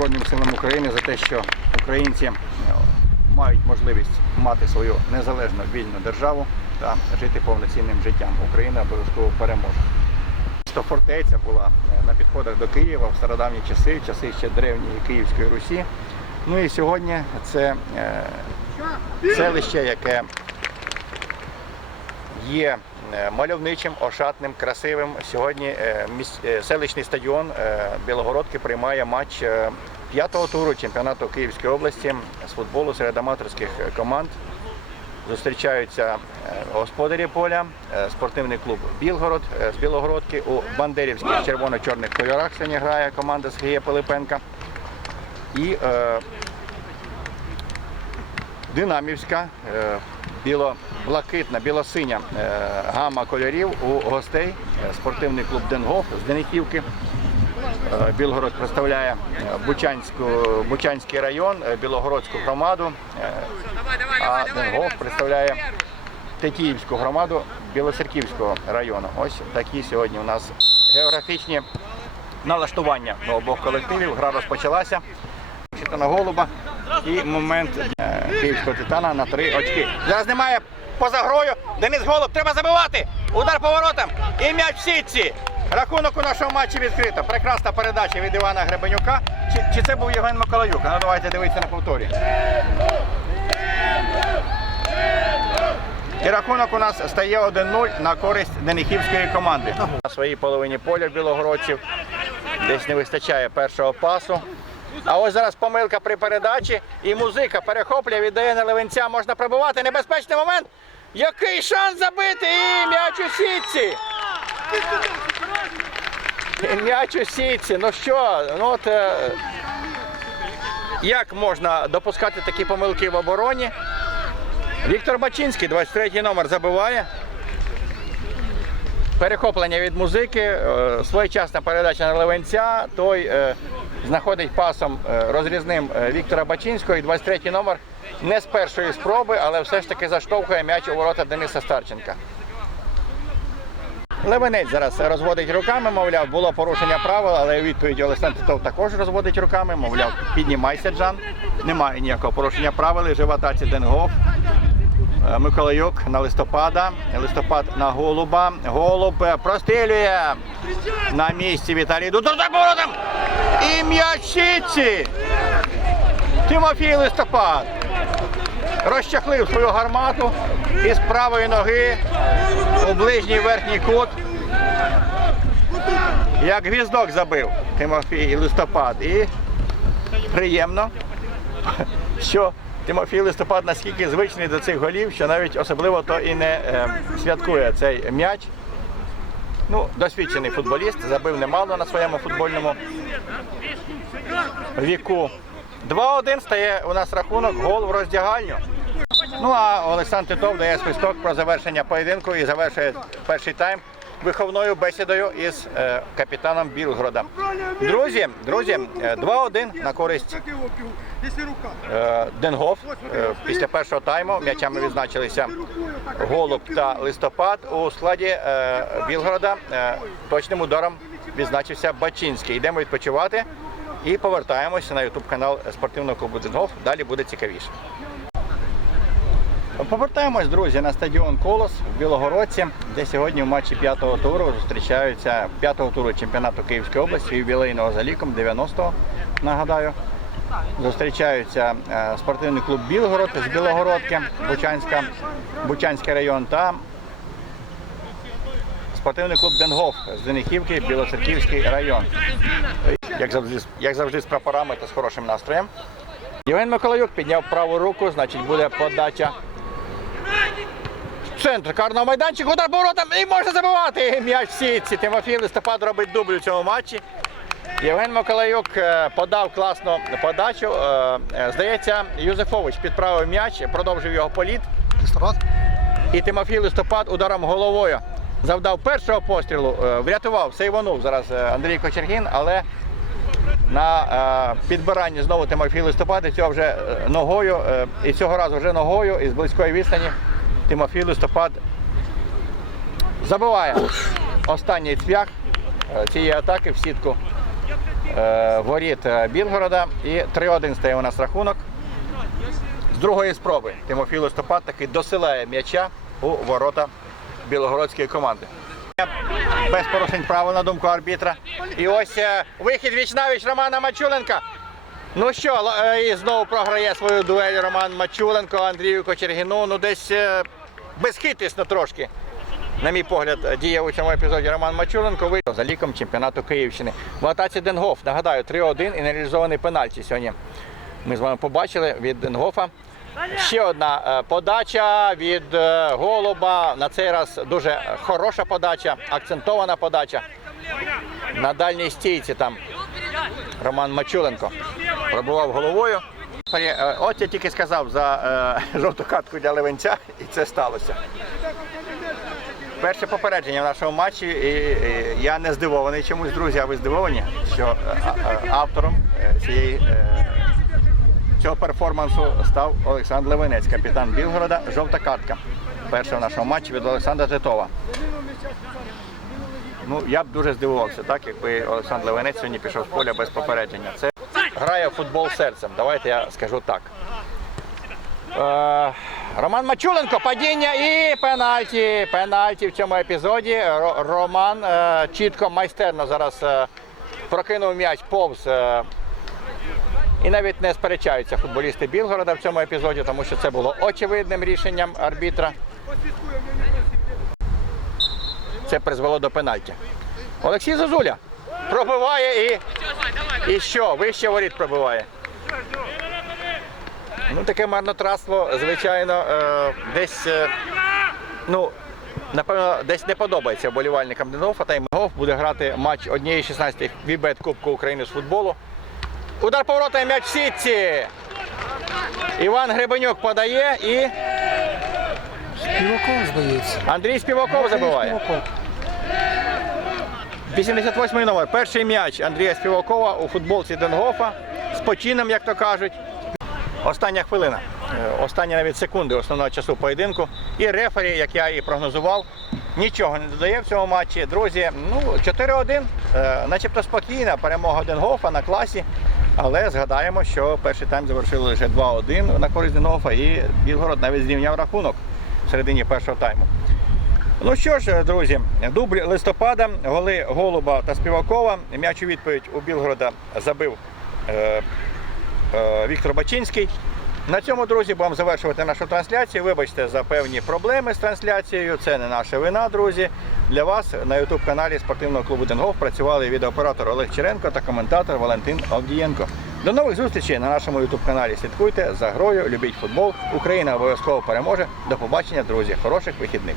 Збройним силам України за те, що українці е, мають можливість мати свою незалежну вільну державу та жити повноцінним життям. Україна обов'язково переможе. Місто фортеця була е, на підходах до Києва в стародавні часи, часи ще древньої Київської Русі. Ну і сьогодні це е, селище, яке є мальовничим, ошатним, красивим. Сьогодні е, е, селищний стадіон е, Білогородки приймає матч е, п'ятого туру чемпіонату Київської області з футболу серед аматорських е, команд. Зустрічаються е, господарі поля, е, спортивний клуб Білгород е, з Білогородки у бандерівських червоно-чорних кольорах сьогодні грає команда Сергія Пилипенка. І е, динамівська, е, біло-блакитна, біло-синя е, гама кольорів у гостей. Е, Спортивний клуб Денгоф з Дениківки. Е, Білгород представляє Бучанську, Бучанський район, Білогородську громаду, а Денгоф представляє Тетіївську громаду Білоцерківського району. Ось такі сьогодні у нас географічні налаштування обох колективів. Гра розпочалася. Щитана голуба і момент е, київського титана на три очки. Зараз немає поза грою. Денис Голуб, треба забивати. Удар поворотом і м'яч в сітці. Рахунок у нашому матчі відкрито. Прекрасна передача від Івана Гребенюка. Чи, чи це був Євген Миколаюк? Ну давайте дивитися на повторі. І рахунок у нас стає 1-0 на користь Денихівської команди. На своїй половині поля білогородців десь не вистачає першого пасу. А ось зараз помилка при передачі і музика перехоплює, віддає на Левенця. Можна пробувати. Небезпечний момент. Який шанс забити! І м'яч у сітці! М'яч у сітці. Ну що, ну от е, як можна допускати такі помилки в обороні? Віктор Бачинський, 23 номер, забиває. Перехоплення від музики, е, своєчасна передача на Левенця. Той е, знаходить пасом е, розрізним е, Віктора Бачинського. І 23 номер не з першої спроби, але все ж таки заштовхує м'яч у ворота Дениса Старченка. Левенець зараз розводить руками, мовляв, було порушення правил, але у відповіді Олександр Титов також розводить руками, мовляв, піднімайся, Джан. Немає ніякого порушення правил, і жива таці Денгоф. Е, Миколайок на листопада, листопад на голуба. Голуб прострілює на місці Віталій Дудар за поворотом. І м'яч в сітці. Тимофій листопад. Розчахлив свою гармату із правої ноги у ближній верхній кут. Як гвіздок забив Тимофій листопад. І приємно, що Тимофій Листопад наскільки звичний до цих голів, що навіть особливо то і не е, святкує цей м'яч. Ну, досвідчений футболіст, забив немало на своєму футбольному віку. 2-1 стає у нас рахунок, гол в роздягальню. Ну а Олександр Титов дає свисток про завершення поєдинку і завершує перший тайм виховною бесідою із е, капітаном Білгорода. Друзі, друзі, е, 2-1 на користь е, Денгоф. Е, Після першого тайму м'ячами відзначилися Голуб та Листопад. У складі е, Білгорода е, точним ударом відзначився Бачинський. Йдемо відпочивати і повертаємося на ютуб канал спортивного клубу Денгоф. Далі буде цікавіше. Повертаємось, друзі, на стадіон Колос в Білогородці, де сьогодні в матчі п'ятого туру зустрічаються п'ятого туру чемпіонату Київської області ювілейного за ліком 90-го, нагадаю. Зустрічаються е, спортивний клуб Білгород з Білогородки, Бучанська, Бучанський район та спортивний клуб Денгоф з Денихівки, Білоцерківський район. Як завжди, як завжди з прапорами та з хорошим настроєм. Євген Миколаюк підняв праву руку, значить буде подача. Центр карного майданчика, удар поворотом і можна забивати. М'яч в сітці. Тимофій Листопад робить дубль у цьому матчі. Євген Миколаюк е, подав класну подачу. Е, е, Здається, Юзефович підправив м'яч, продовжив його політ. І Тимофій Листопад ударом головою завдав першого пострілу, врятував, сейвонув зараз Андрій Кочергін, але на підбиранні знову Тимофій Листопад, і цього вже ногою, і цього разу вже ногою із близької відстані Тимофій Листопад забиває останній цвях е, цієї атаки в сітку е, воріт е, Білгорода. І 3-1 стає у нас рахунок. З другої спроби Тимофій Листопад таки досилає м'яча у ворота білогородської команди. Без порушень права на думку арбітра. І ось вихід віч-навіч Романа Мачуленка. Ну що, і знову програє свою дуель Роман Мачуленко, Андрію Кочергіну. Ну десь безхитрісно трошки. На мій погляд, діє у цьому епізоді Роман Мачуленко вийшов за ліком чемпіонату Київщини. В атаці Денгоф, нагадаю, 3-1 і нереалізований пенальті сьогодні. Ми з вами побачили від Денгофа. Ще одна е, подача від е, Голуба. На цей раз дуже хороша подача, акцентована подача. На дальній стійці там Роман Мачуленко пробував головою. Е, От я тільки сказав за е, жовту картку для Левенця, і це сталося. Перше попередження в нашому матчі, і, я не здивований чомусь, друзі, а ви здивовані, що е, автором цієї, цього перформансу став Олександр Левенець, капітан Білгорода. Жовта картка. Перша в нашому матчі від Олександра Титова. Ну, я б дуже здивувався, так, якби Олександр Левенець сьогодні пішов з поля без попередження. Це грає в футбол серцем. Давайте я скажу так. Е, Роман Мачуленко, падіння і пенальті. Пенальті в цьому епізоді. Роман е, чітко, майстерно зараз е, прокинув м'яч повз. і навіть не сперечаються футболісти Білгорода в цьому епізоді, тому що це було очевидним рішенням арбітра. Це призвело до пенальті. Олексій Зозуля пробиває і. І що? Вище воріт пробиває. Ну, таке марнотратство, звичайно, е, десь, е, ну, напевно, десь не подобається. Та й Гоф буде грати матч однієї 16 Вібет Кубку України з футболу. Удар поворота і м'яч в сітці. Іван Гребенюк подає і Співаков, здається. Андрій Співаков забиває. Співаков. 88 номер. Перший м'яч Андрія Співакова у футболці Денгофа з почином, як то кажуть. Остання хвилина. Е, Останні навіть секунди основного часу поєдинку. І рефері, як я і прогнозував, нічого не додає в цьому матчі. Друзі, ну 4-1, е, начебто спокійна перемога Денгофа на класі. Але згадаємо, що перший тайм завершили лише 2-1 на користь Денгофа і Білгород навіть зрівняв рахунок в середині першого тайму. Ну що ж, друзі, дубль листопада, голи Голуба та Співакова. М'яч у відповідь у Білгорода забив е, е, Віктор Бачинський. На цьому, друзі, будемо завершувати нашу трансляцію. Вибачте за певні проблеми з трансляцією. Це не наша вина, друзі. Для вас на youtube каналі спортивного клубу Денгоф працювали відеооператор Олег Черенко та коментатор Валентин Овдієнко. До нових зустрічей на нашому youtube каналі. Слідкуйте за грою, любіть футбол. Україна обов'язково переможе. До побачення, друзі. Хороших вихідних.